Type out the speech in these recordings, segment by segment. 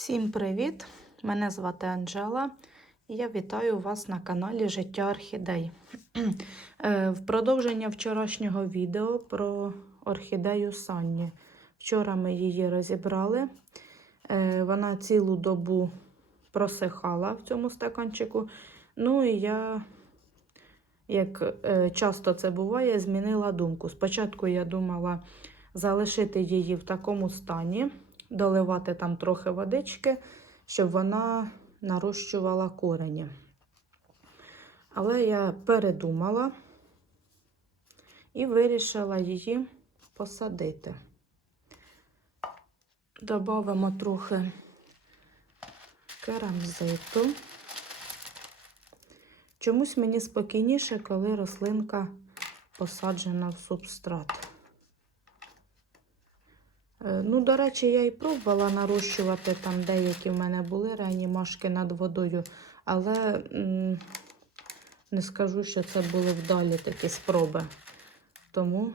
Всім привіт! Мене звати Анжела. і Я вітаю вас на каналі Життя Орхідей. Е, В продовження вчорашнього відео про орхідею Санні. Вчора ми її розібрали. Е, Вона цілу добу просихала в цьому стаканчику. Ну і я, як е, часто це буває, змінила думку. Спочатку я думала залишити її в такому стані доливати там трохи водички, щоб вона нарощувала корені. Але я передумала і вирішила її посадити. Добавимо трохи керамзиту. Чомусь мені спокійніше, коли рослинка посаджена в субстрат. Е, Ну, до речі, я і пробувала нарощувати там деякі в мене були реанімашки над водою, але не скажу, що це були вдалі такі спроби. Тому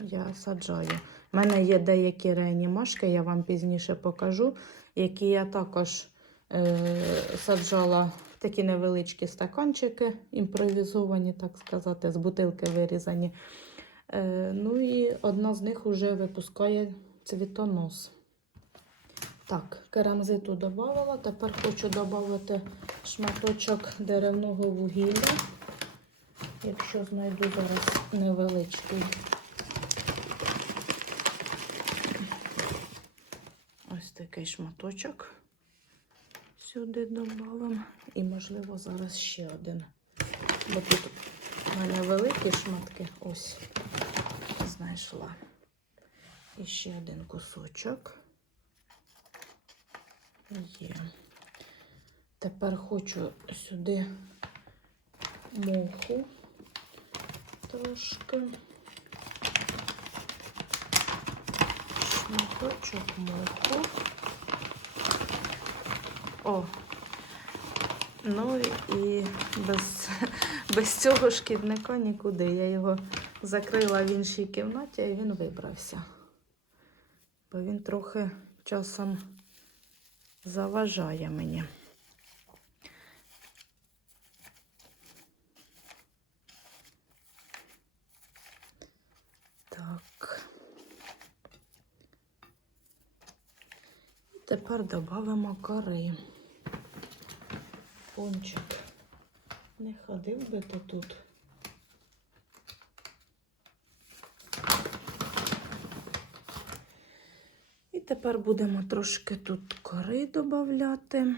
я саджаю. У мене є деякі реанімашки, я вам пізніше покажу, які я також е саджала в такі невеличкі стаканчики, імпровізовані, так сказати, з бутилки вирізані. Е, ну і одна з них вже випускає цвітонос. Так, керамзиту додавала. Тепер хочу додати шматочок деревного вугілля, якщо знайду зараз невеличкий. Ось такий шматочок сюди додамо. І, можливо, зараз ще один. Бо тут у мене великі шматки. Ось знайшла. І ще один кусочок. Є. Тепер хочу сюди моху трошки. Шматочок моху. О, ну і без, без цього шкідника нікуди. Я його закрила в іншій кімнаті, і він вибрався. Бо він трохи часом заважає мені. Так. Тепер додамо кори. Пончик. Не ходив би то тут. І тепер будемо трошки тут кори додати.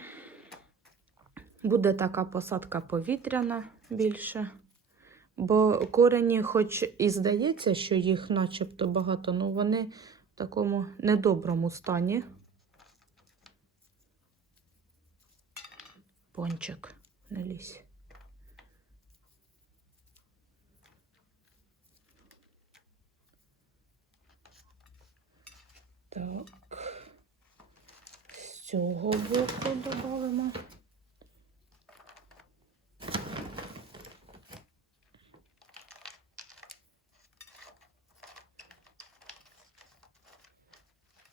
Буде така посадка повітряна більше. Бо корені, хоч і здається, що їх начебто багато, але вони в такому недоброму стані. Пончик, не лізь. Так, з цього боку додамо.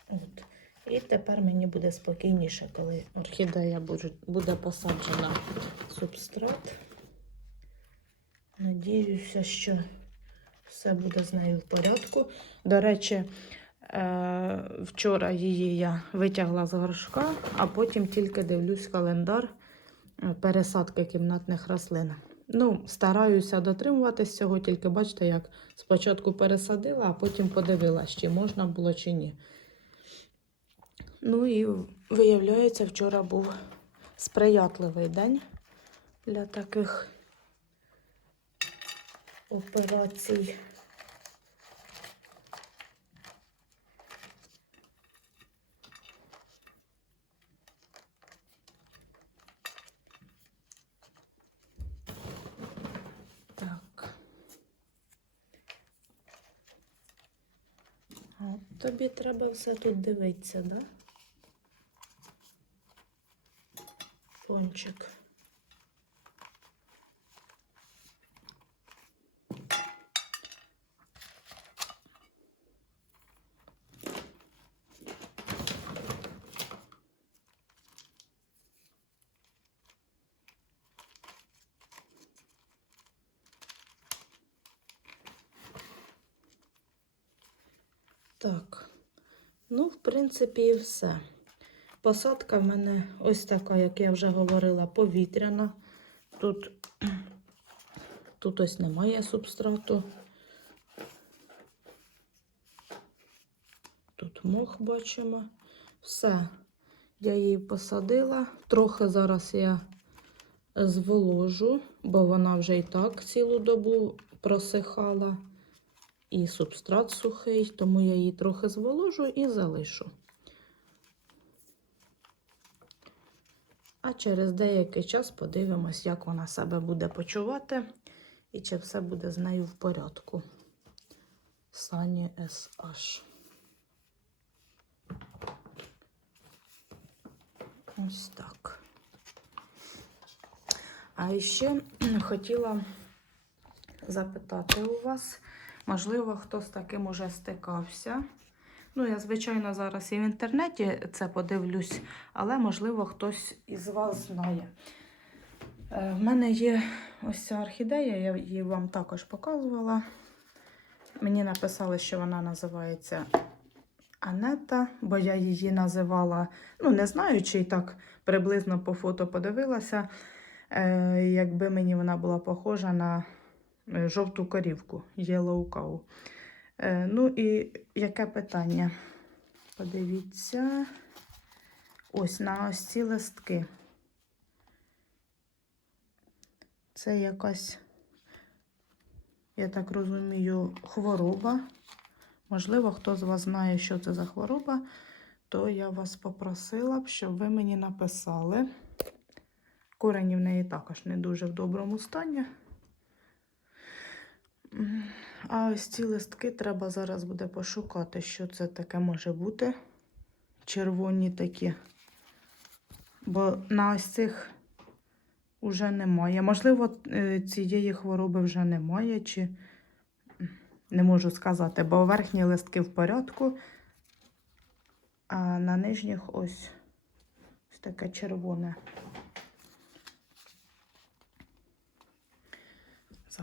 От. І тепер мені буде спокійніше, коли орхідея буде, посаджена в субстрат. Надіюся, що все буде з нею в порядку. До речі, Вчора її я витягла з горшка, а потім тільки дивлюсь календар е, пересадки кімнатних рослин. Ну, Стараюся дотримуватись цього, тільки бачите, як спочатку пересадила, а потім подивилася, чи можна було, чи ні. Ну і виявляється, вчора був сприятливий день для таких операцій. От тобі треба все тут дивитися, да? Пончик. Так, ну, в принципі, і все. Посадка в мене ось така, як я вже говорила, повітряна. Тут, тут ось немає субстрату. Тут мох бачимо. Все. Я її посадила. Трохи зараз я зволожу, бо вона вже і так цілу добу просихала. І субстрат сухий, тому я її трохи зволожу і залишу. А через деякий час подивимось, як вона себе буде почувати і чи все буде з нею в порядку. Сані SH. Ось так. А ще хотіла запитати у вас, можливо, хто з таким уже стикався. Ну, я, звичайно, зараз і в інтернеті це подивлюсь, але, можливо, хтось із вас знає. Е, В мене є ось ця орхідея, я її вам також показувала. Мені написали, що вона називається Анета, бо я її називала, ну, не знаю, чи так приблизно по фото подивилася, е, якби мені вона була похожа на жовту корівку Yellow Cow. Е, ну і яке питання? Подивіться. Ось на ось ці листки. Це якась, я так розумію, хвороба. Можливо, хто з вас знає, що це за хвороба, то я вас попросила б, щоб ви мені написали. Корені в неї також не дуже в доброму стані. А ось ці листки треба зараз буде пошукати, що це таке може бути. Червоні такі. Бо на ось цих вже немає. Можливо, е, цієї хвороби вже немає, чи не можу сказати, бо верхні листки в порядку, а на нижніх ось, ось таке червоне.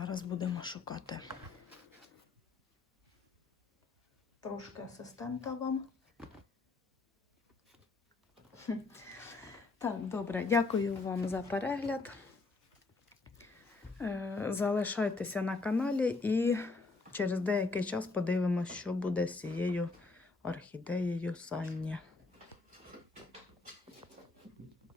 Зараз будемо шукати. Трошки асистента вам. Так, добре, дякую вам за перегляд. Е, Залишайтеся на каналі і через деякий час подивимося, що буде з цією орхідеєю Санні.